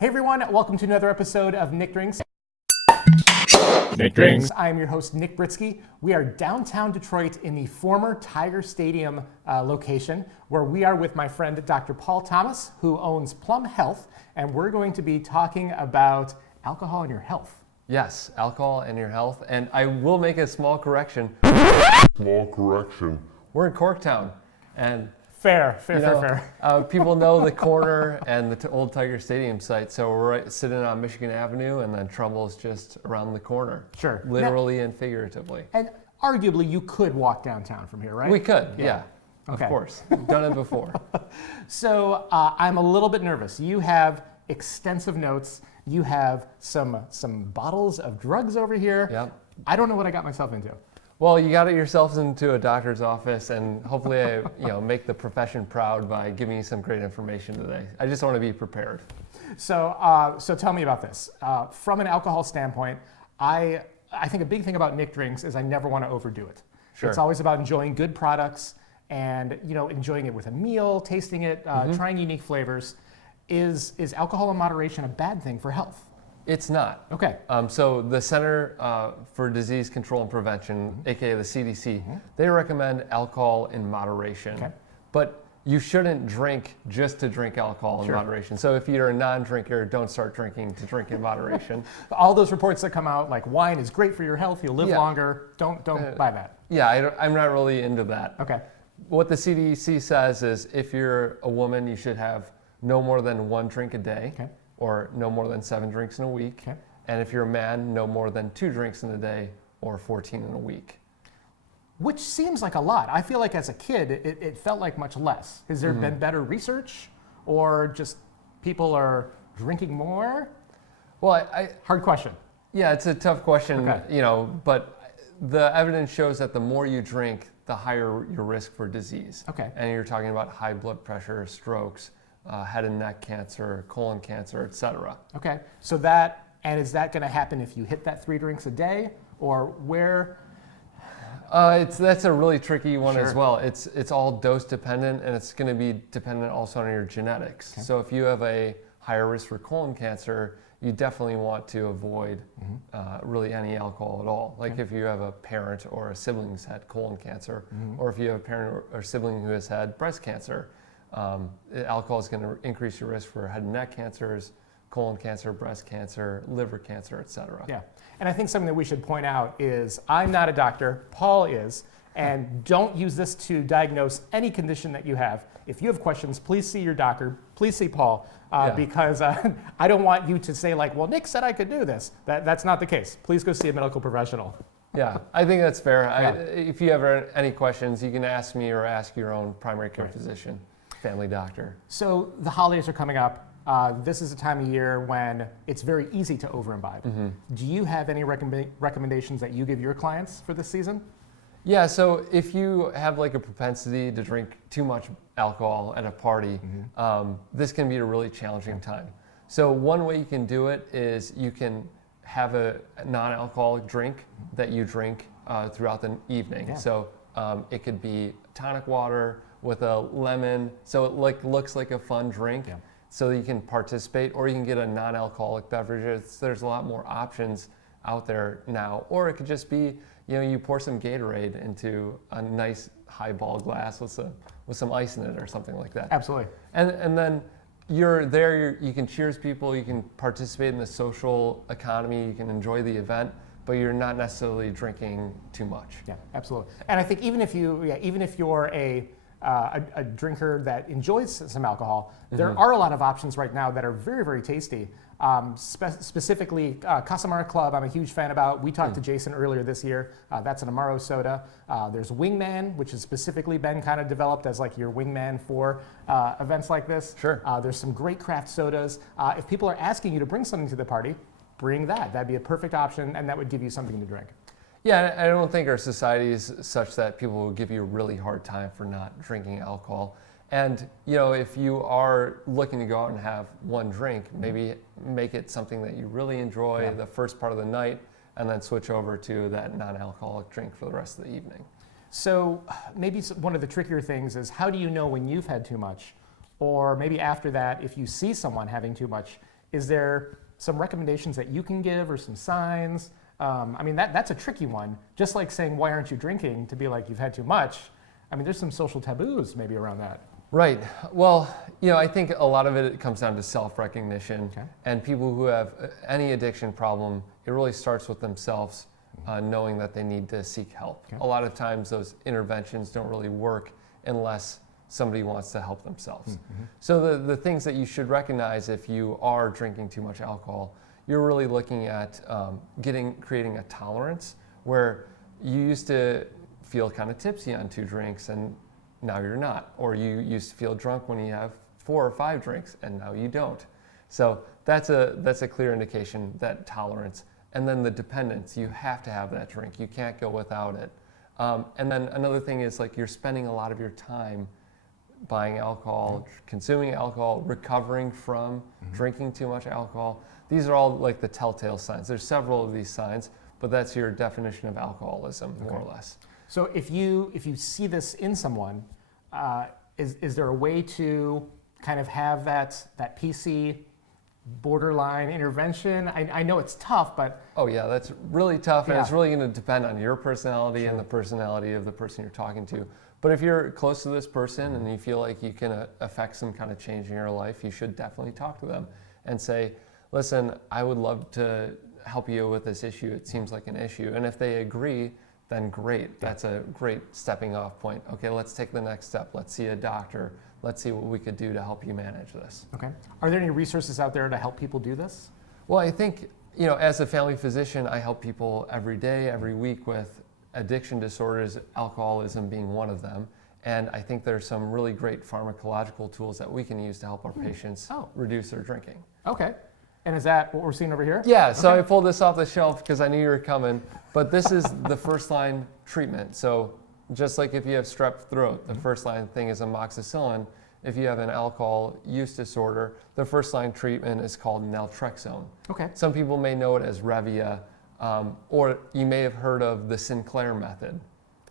Hey everyone, welcome to another episode of Nick Drinks. Nick Drinks. I am your host, Nick Britsky. We are downtown Detroit in the former Tiger Stadium location, where we are with my friend, Dr. Paul Thomas, who owns Plum Health, and we're going to be talking about alcohol and your health. Yes, alcohol and your health. And I will make a small correction. We're in Corktown. And Fair. people know the corner and the old Tiger Stadium site, so we're right sitting on Michigan Avenue, and then Trumbull's just around the corner. Sure. Literally and figuratively. And arguably, you could walk downtown from here, right? We could, yeah. Okay. Of course. We've done it before. So I'm a little bit nervous. You have extensive notes. You have some bottles of drugs over here. Yep. I don't know what I got myself into. Well, you got yourselves into a doctor's office, and hopefully I make the profession proud by giving you some great information today. I just want to be prepared. So tell me about this. From an alcohol standpoint, I think a big thing about Nick Drinks is I never want to overdo it. Sure. It's always about enjoying good products and enjoying it with a meal, tasting it, trying unique flavors. Is alcohol in moderation a bad thing for health? It's not. Okay. So the Center for Disease Control and Prevention, aka the CDC, they recommend alcohol in moderation. Okay. But you shouldn't drink just to drink alcohol in moderation. So if you're a non-drinker, don't start drinking to drink in moderation. All those reports that come out, like wine is great for your health, you'll live longer, don't buy that. Yeah, I'm not really into that. Okay. What the CDC says is if you're a woman, you should have no more than 1 drink a day. Okay. Or no more than 7 drinks in a week. Okay. And if you're a man, no more than 2 drinks in a day or 14 in a week. Which seems like a lot. I feel like as a kid, it felt like much less. Has there been better research, or just people are drinking more? Well, Hard question. yeah, it's a tough question, Okay. but the evidence shows that the more you drink, the higher your risk for disease. Okay. And you're talking about high blood pressure, strokes, head and neck cancer, colon cancer, etc. Okay. So is that going to happen if you hit that 3 drinks a day, or where? That's a really tricky one Sure. as well. It's all dose dependent, and it's going to be dependent also on your genetics. Okay. So if you have a higher risk for colon cancer, you definitely want to avoid really any alcohol at all. Like if you have a parent or a sibling who's had colon cancer, or if you have a parent or sibling who has had breast cancer, alcohol is going to increase your risk for head and neck cancers, colon cancer, breast cancer, liver cancer, etc. Yeah. And I think something that we should point out is I'm not a doctor, Paul is, and don't use this to diagnose any condition that you have. If you have questions, please see your doctor, please see Paul, because I don't want you to say like, well, Nick said I could do this. That's not the case. Please go see a medical professional. Yeah, I think that's fair. Yeah. If you have any questions, you can ask me or ask your own primary care physician, family doctor. So the holidays are coming up. This is a time of year when it's very easy to over-imbibe. Do you have any recommendations that you give your clients for this season? Yeah, so if you have like a propensity to drink too much alcohol at a party, this can be a really challenging time. So one way you can do it is you can have a non-alcoholic drink that you drink throughout the evening. Yeah. So it could be tonic water with a lemon, so it looks like a fun drink. Yeah. So you can participate, or you can get a non-alcoholic beverage. There's a lot more options out there now. Or it could just be, you pour some Gatorade into a nice highball glass with some ice in it or something like that. Absolutely. And then you're there, you can cheers people, you can participate in the social economy, you can enjoy the event, but you're not necessarily drinking too much. Yeah, absolutely. And I think even if you're a drinker that enjoys some alcohol, there are a lot of options right now that are very, very tasty. Specifically, Casamara Club, I'm a huge fan about. We talked to Jason earlier this year. That's an Amaro soda. There's Wingman, which has specifically been kind of developed as like your wingman for events like this. Sure. There's some great craft sodas. If people are asking you to bring something to the party, bring that. That'd be a perfect option, and that would give you something to drink. Yeah, I don't think our society is such that people will give you a really hard time for not drinking alcohol. And if you are looking to go out and have one drink, maybe make it something that you really enjoy the first part of the night, and then switch over to that non-alcoholic drink for the rest of the evening. So maybe one of the trickier things is, how do you know when you've had too much? Or maybe after that, if you see someone having too much, is there some recommendations that you can give or some signs? I mean, that's a tricky one. Just like saying, why aren't you drinking, to be like, you've had too much. I mean, there's some social taboos maybe around that. Right. Well, I think a lot of it comes down to self-recognition. Okay. And people who have any addiction problem, it really starts with themselves knowing that they need to seek help. Okay. A lot of times those interventions don't really work unless somebody wants to help themselves. Mm-hmm. So the things that you should recognize if you are drinking too much alcohol, you're really looking at creating a tolerance where you used to feel kind of tipsy on 2 drinks and now you're not. Or you used to feel drunk when you have 4 or 5 drinks and now you don't. So that's a clear indication, that tolerance. And then the dependence, you have to have that drink. You can't go without it. And then another thing is like you're spending a lot of your time buying alcohol, consuming alcohol, recovering from drinking too much alcohol. These are all like the telltale signs. There's several of these signs, but that's your definition of alcoholism, more or less. So if you see this in someone, is there a way to kind of have that PC borderline intervention? I know it's tough, but... Oh yeah, that's really tough, and Yeah. it's really going to depend on your personality and the personality of the person you're talking to. But if you're close to this person and you feel like you can affect some kind of change in your life, you should definitely talk to them and say, listen, I would love to help you with this issue. It seems like an issue. And if they agree, then great. That's a great stepping off point. Okay, let's take the next step. Let's see a doctor. Let's see what we could do to help you manage this. Okay. Are there any resources out there to help people do this? Well, I think, as a family physician, I help people every day, every week with addiction disorders, alcoholism being one of them. And I think there's some really great pharmacological tools that we can use to help our patients reduce their drinking. Okay. And is that what we're seeing over here? Yeah, so I pulled this off the shelf because I knew you were coming, but this is the first line treatment. So just like if you have strep throat, the first line thing is amoxicillin. If you have an alcohol use disorder, the first line treatment is called naltrexone. Okay. Some people may know it as Revia, or you may have heard of the Sinclair method.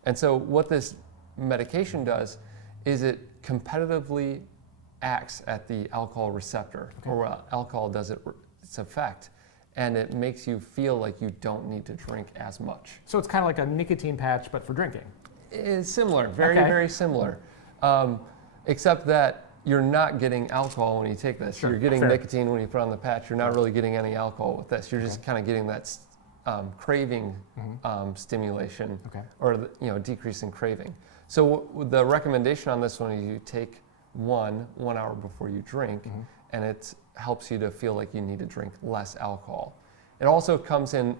And so what this medication does is it competitively acts at the alcohol receptor, or what alcohol does its effect, and it makes you feel like you don't need to drink as much. So it's kind of like a nicotine patch, but for drinking. It's similar, very similar, except that you're not getting alcohol when you take this. Sure. You're getting Fair. nicotine when you put on the patch. You're not really getting any alcohol with this. You're just kind of getting that craving stimulation, or decreasing craving. So the recommendation on this one is you take 1 hour before you drink, and it helps you to feel like you need to drink less alcohol. It also comes in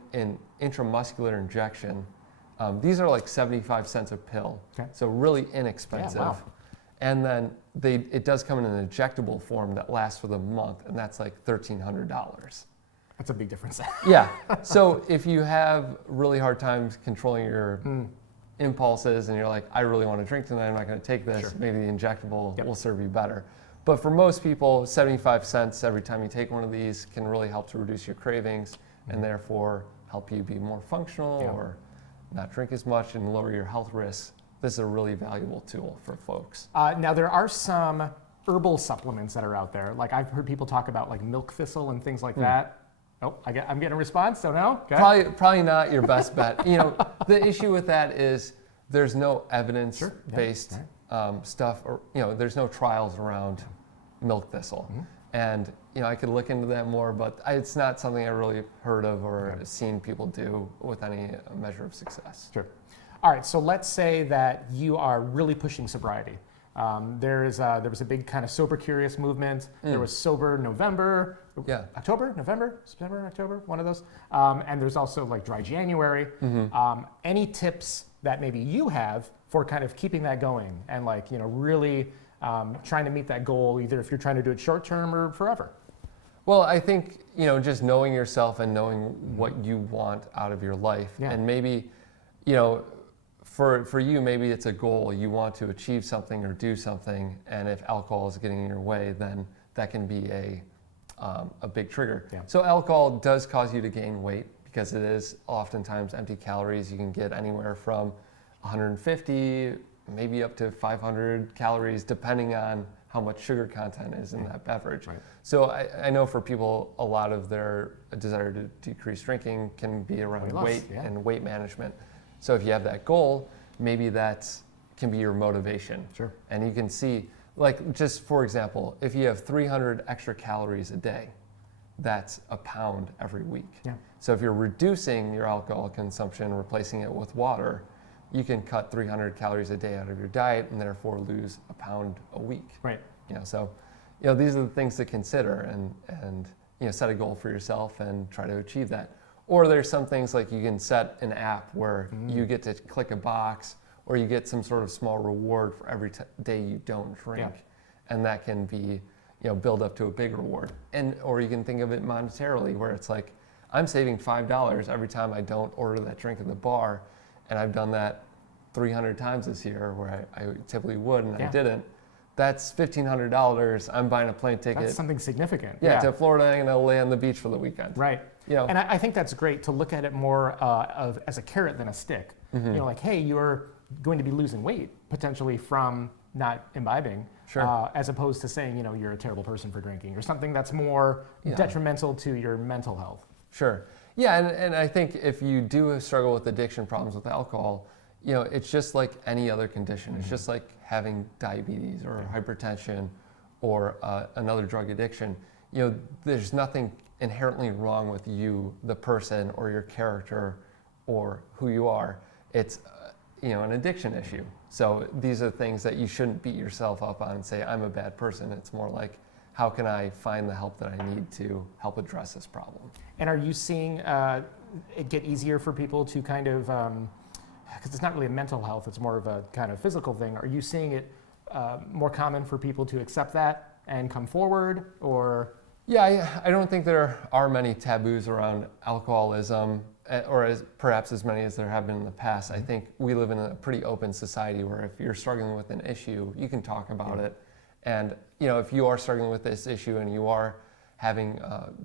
intramuscular injection. These are like 75 cents a pill, so really inexpensive. Yeah, wow. And then it does come in an injectable form that lasts for the month, and that's like $1,300. That's a big difference. Yeah. So if you have really hard times controlling your impulses and you're like, I really want to drink tonight, I'm not going to take this, maybe the injectable will serve you better. But for most people, 75 cents every time you take one of these can really help to reduce your cravings and therefore help you be more functional or not drink as much and lower your health risks. This is a really valuable tool for folks. Now there are some herbal supplements that are out there. Like I've heard people talk about like milk thistle and things like that. Oh, I'm getting a response, don't know. Okay. Probably not your best bet. The issue with that is there's no evidence-based stuff, or there's no trials around milk thistle. And I could look into that more, but it's not something I really heard of or seen people do with any measure of success. Sure. All right, so let's say that you are really pushing sobriety. There was a big kind of sober curious movement. There was Sober November, October, November, September, October, one of those. And there's also like Dry January. Any tips that maybe you have for kind of keeping that going and really trying to meet that goal, either if you're trying to do it short term or forever? Well, I think, just knowing yourself and knowing what you want out of your life, and maybe, for you, maybe it's a goal. You want to achieve something or do something, and if alcohol is getting in your way, then that can be a big trigger. So alcohol does cause you to gain weight because it is oftentimes empty calories. You can get anywhere from 150, maybe up to 500 calories, depending on how much sugar content is in that beverage. Right. So I know for people, a lot of their desire to decrease drinking can be around weight and weight management. So if you have that goal, maybe that can be your motivation. Sure. And you can see, like, just for example, if you have 300 extra calories a day, that's a pound every week. Yeah. So if you're reducing your alcohol consumption, replacing it with water, you can cut 300 calories a day out of your diet and therefore lose a pound a week. Right. So, these are the things to consider and set a goal for yourself and try to achieve that. Or there's some things like you can set an app where you get to click a box, or you get some sort of small reward for every day you don't drink. And that can be, build up to a big reward. Or you can think of it monetarily, where it's like, I'm saving $5 every time I don't order that drink at the bar. And I've done that 300 times this year, where I typically would and I didn't. That's $1,500. I'm buying a plane ticket. That's something significant. To Florida, and I'm going to lay on the beach for the weekend. Right. And I think that's great to look at it more as a carrot than a stick. Like, hey, you're going to be losing weight potentially from not imbibing, as opposed to saying, you're a terrible person for drinking, or something that's more detrimental to your mental health. Sure. Yeah, and I think if you do struggle with addiction problems with alcohol, it's just like any other condition. It's just like having diabetes or hypertension or another drug addiction. There's nothing inherently wrong with you, the person, or your character, or who you are. It's an addiction issue. So these are things that you shouldn't beat yourself up on and say, I'm a bad person. It's more like, how can I find the help that I need to help address this problem? And are you seeing it get easier for people to kind of, because it's not really a mental health, it's more of a kind of physical thing. Are you seeing it more common for people to accept that and come forward, or? Yeah, I don't think there are many taboos around alcoholism, or perhaps as many as there have been in the past. I think we live in a pretty open society where if you're struggling with an issue, you can talk about it. And if you are struggling with this issue and you are having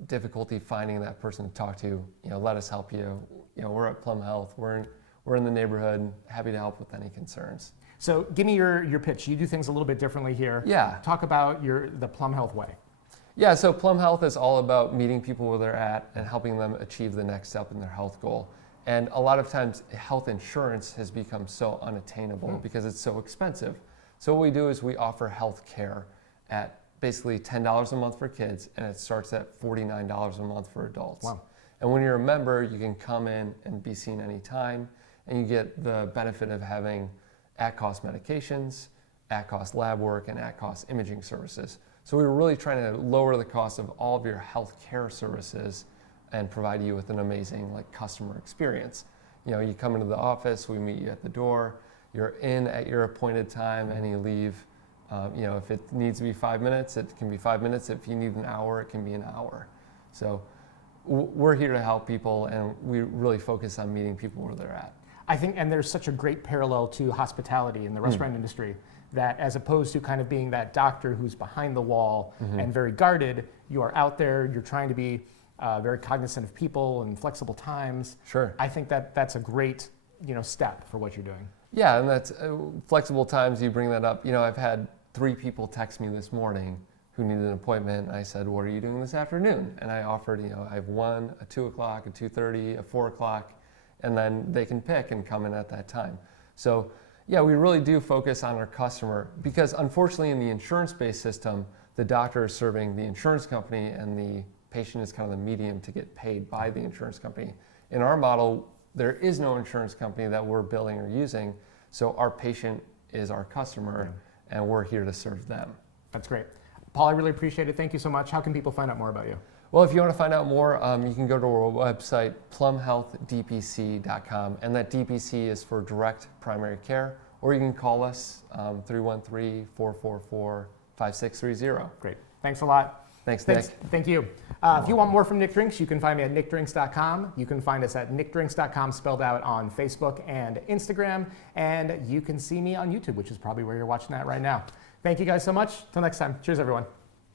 difficulty finding that person to talk to, let us help you. We're at Plum Health. We're in the neighborhood, happy to help with any concerns. So give me your pitch. You do things a little bit differently here. Yeah. Talk about the Plum Health way. Yeah, so Plum Health is all about meeting people where they're at and helping them achieve the next step in their health goal. And a lot of times health insurance has become so unattainable because it's so expensive. So what we do is we offer health care at basically $10 a month for kids, and it starts at $49 a month for adults. Wow. And when you're a member, you can come in and be seen anytime, and you get the benefit of having at-cost medications, at-cost lab work, and at-cost imaging services. So we were really trying to lower the cost of all of your health care services and provide you with an amazing customer experience. You come into the office, we meet you at the door, you're in at your appointed time, and you leave. If it needs to be 5 minutes, it can be 5 minutes. If you need an hour, it can be an hour. So we're here to help people, and we really focus on meeting people where they're at. I think, and there's such a great parallel to hospitality in the restaurant industry, that as opposed to kind of being that doctor who's behind the wall and very guarded, you are out there, you're trying to be very cognizant of people and flexible times. Sure. I think that's a great step for what you're doing. Yeah, and that's flexible times, you bring that up. I've had 3 people text me this morning who needed an appointment. I said, what are you doing this afternoon? And I offered, I have 1, a 2 o'clock, a 2:30, a 4 o'clock, and then they can pick and come in at that time. So yeah, we really do focus on our customer, because unfortunately in the insurance-based system, the doctor is serving the insurance company and the patient is kind of the medium to get paid by the insurance company. In our model, there is no insurance company that we're billing or using, so our patient is our customer and we're here to serve them. That's great. Paul, I really appreciate it. Thank you so much. How can people find out more about you? Well, if you want to find out more, you can go to our website, plumhealthdpc.com, and that DPC is for direct primary care, or you can call us, 313-444-5630. Great. Thanks a lot. Thanks, Nick. Thank you. If you want more from Nick Drinks, you can find me at nickdrinks.com. You can find us at nickdrinks.com, spelled out, on Facebook and Instagram, and you can see me on YouTube, which is probably where you're watching that right now. Thank you guys so much. Till next time. Cheers, everyone.